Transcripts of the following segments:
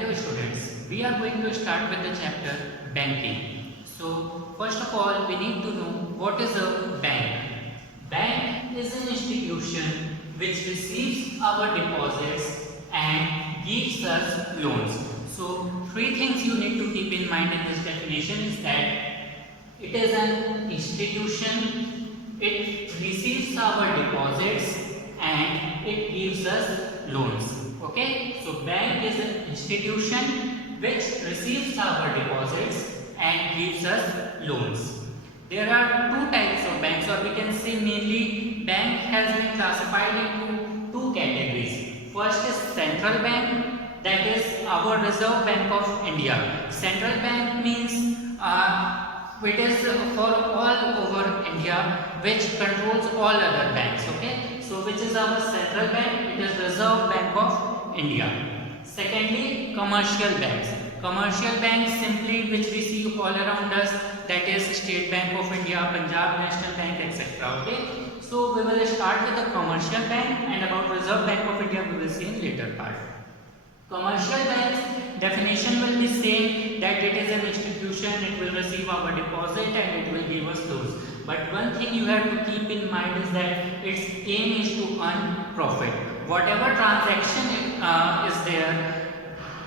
Hello students, we are going to start with the chapter banking. So first of all we need to know what is a bank. Bank is an institution which receives our deposits and gives us loans. So three things you need to keep in mind in this definition is that it is an institution, it receives our deposits and it gives us loans. Okay, so bank is an institution which receives our deposits and gives us loans. There are two types of banks, or we can say mainly bank has been classified into two categories. First is central bank, that is our Reserve Bank of India. Central bank means it is for all over India which controls all other banks. Okay, so which is our central bank? It is Reserve Bank of India. Secondly, commercial banks. Commercial banks simply which we see all around us, that is State Bank of India, Punjab National Bank, etc. Okay, so we will start with the commercial bank, and about Reserve Bank of India we will see in later part. Commercial banks definition will be same, that it is an institution, it will receive our deposit and it will give us loans. But one thing you have to keep in mind is that its aim is to earn profit. Whatever transaction is there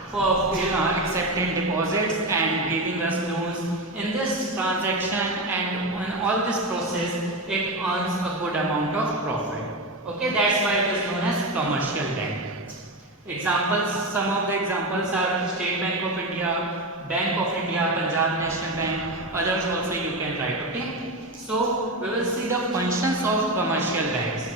for accepting deposits and giving us loans, in this transaction and in all this process it earns a good amount of profit. Okay, that's why it is known as commercial bank. Examples, some of the examples are State Bank of India, Bank of India, Punjab National Bank, others also you can write. Okay, so we will see the functions of commercial banks.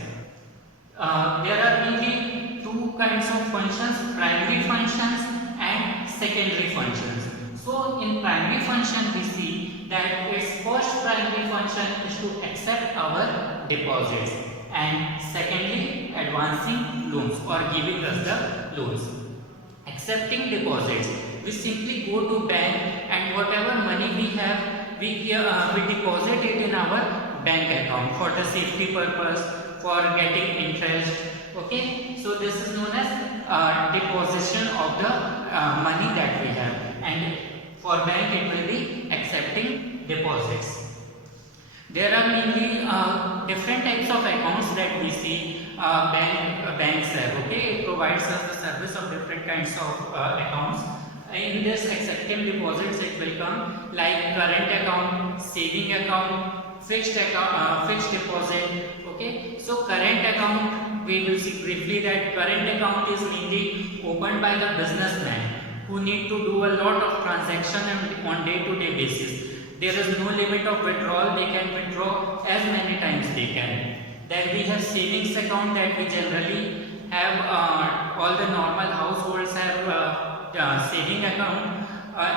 There are mainly two kinds of functions, primary functions and secondary functions. So in primary function we see that its first primary function is to accept our deposits, and secondly advancing loans or giving us the loans. Accepting deposits, we simply go to bank and whatever money we have we deposit it in our bank account for the safety purpose, for getting interest. Okay, so this is known as deposition of the money that we have, and for bank it will be accepting deposits. There are mainly different types of accounts that we see banks have. Okay, it provides us the service of different kinds of accounts. In this accepting deposits it will come like current account, saving account, fixed deposit. Okay, so current account we will see briefly that current account is mainly opened by the businessman who need to do a lot of transaction and on day-to-day basis. There is no limit of withdrawal, they can withdraw as many times they can. Then we have savings account that we generally have, all the normal households have saving account.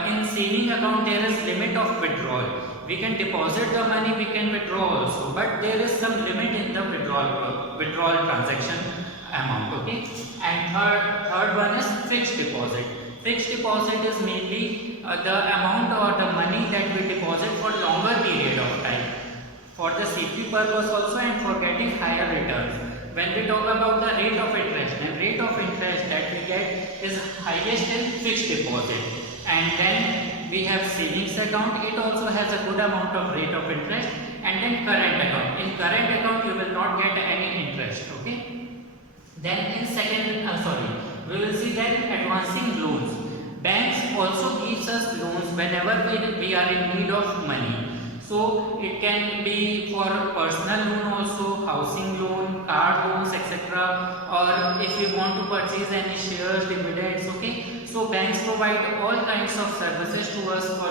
In saving account there is limit of withdrawal. We can deposit the money, we can withdraw also, but there is some limit in the withdrawal transaction amount. Okay, and third one is fixed deposit. Fixed deposit is mainly the amount or the money that we deposit for longer period of time for the safety purpose also and for getting higher returns. When we talk about the rate of interest, the rate of interest that we get is highest in fixed deposit, and then we have savings account, it also has a good amount of rate of interest, and then current account. In current account you will not get any interest. Okay, then in we will see that advancing loans. Banks also gives us loans whenever we are in need of money. So it can be for personal loan also, housing loan, car loans, etc. Or if we want to purchase any shares, dividends. Okay, so banks provide all kinds of services to us for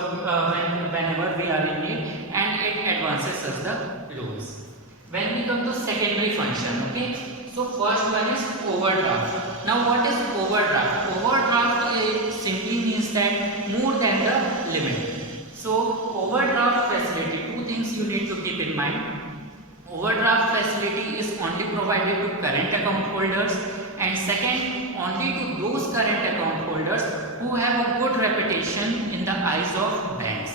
whenever we are in need, and it advances us the loans. When we come to secondary function, okay, so first one is overdraft. Now what is overdraft? Overdraft simply means that more than the limit. So overdraft facility, two things you need to keep in mind. Overdraft facility is only provided to current account holders, and second only to those current account holders who have a good reputation in the eyes of banks.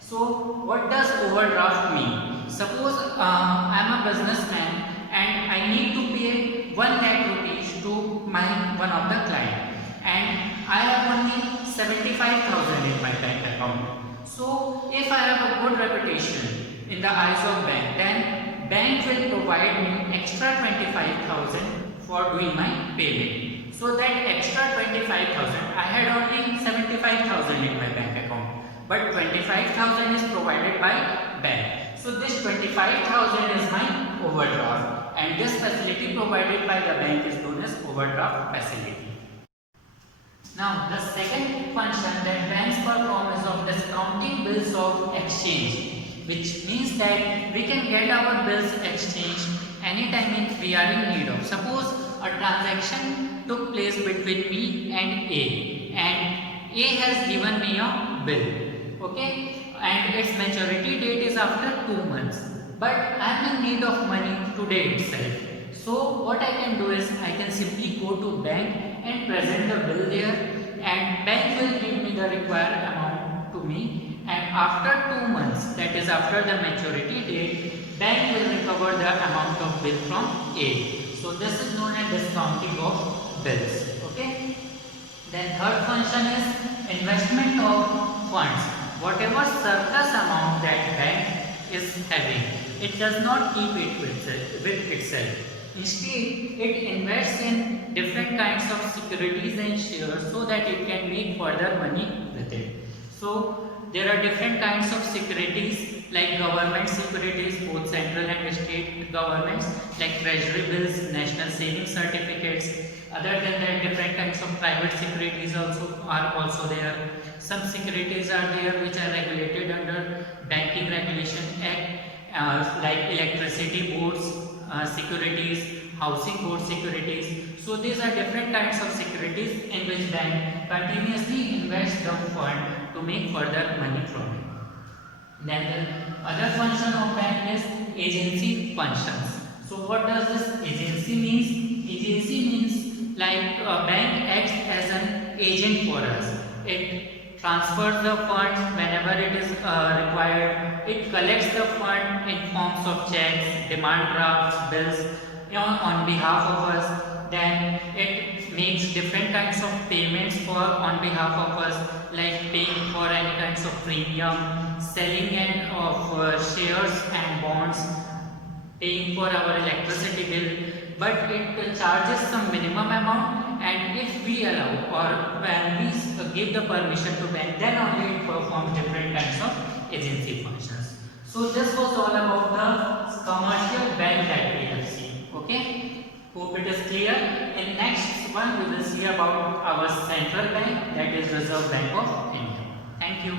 So what does overdraft mean? Suppose I am a businessman and I need to pay 1 lakh rupees to one of the client, and I have only 75,000 in my bank account. So if I have a good reputation in the eyes of bank, then bank will provide me extra 25,000 for doing my payment. So that extra 25,000, I had only 75,000 in my bank account, but 25,000 is provided by bank. So this 25,000 is my overdraft, and this facility provided by the bank is known as overdraft facility. Now the second function that banks perform is of discounting bills of exchange, which means that we can get our bills exchanged anytime we are in need of. Suppose a transaction took place between me and A has given me a bill, okay, and its maturity date is after 2 months, but I am in need of money today itself. So what I can do is I can simply go to bank and present the bill there, and bank will give me the required amount to me, and after 2 months, that is after the maturity date, bank will recover the amount of bill from A. So this is known as discounting of bills. Okay. Then third function is investment of funds. Whatever surplus amount that bank is having, it does not keep it with itself. Instead, it invests in different kinds of securities and shares so that it can make further money with it. So there are different kinds of securities like government securities, both central and state governments, like treasury bills, national savings certificates. Other than that, different kinds of private securities are also there. Some securities are there which are regulated under Banking Regulation Act, like electricity boards securities, housing board securities. So these are different kinds of securities in which bank continuously invest the fund to make further money from it. Then the other function of bank is agency functions. So what does this agency means? Agency means like a bank acts as an agent for us. It transfers the funds whenever it is required. It collects the fund in forms of checks, demand drafts, bills on behalf of us. Then it makes different kinds of payments on behalf of us, like paying for any kinds of premium, selling of shares and bonds, paying for our electricity bill. But it charges some minimum amount, and if we allow or when we give the permission to bank, then only it performs different kinds of agency functions. So this was all about the commercial bank that we have seen. Okay, hope it is clear. In next one we will see about our central bank, that is Reserve Bank of India. Thank you.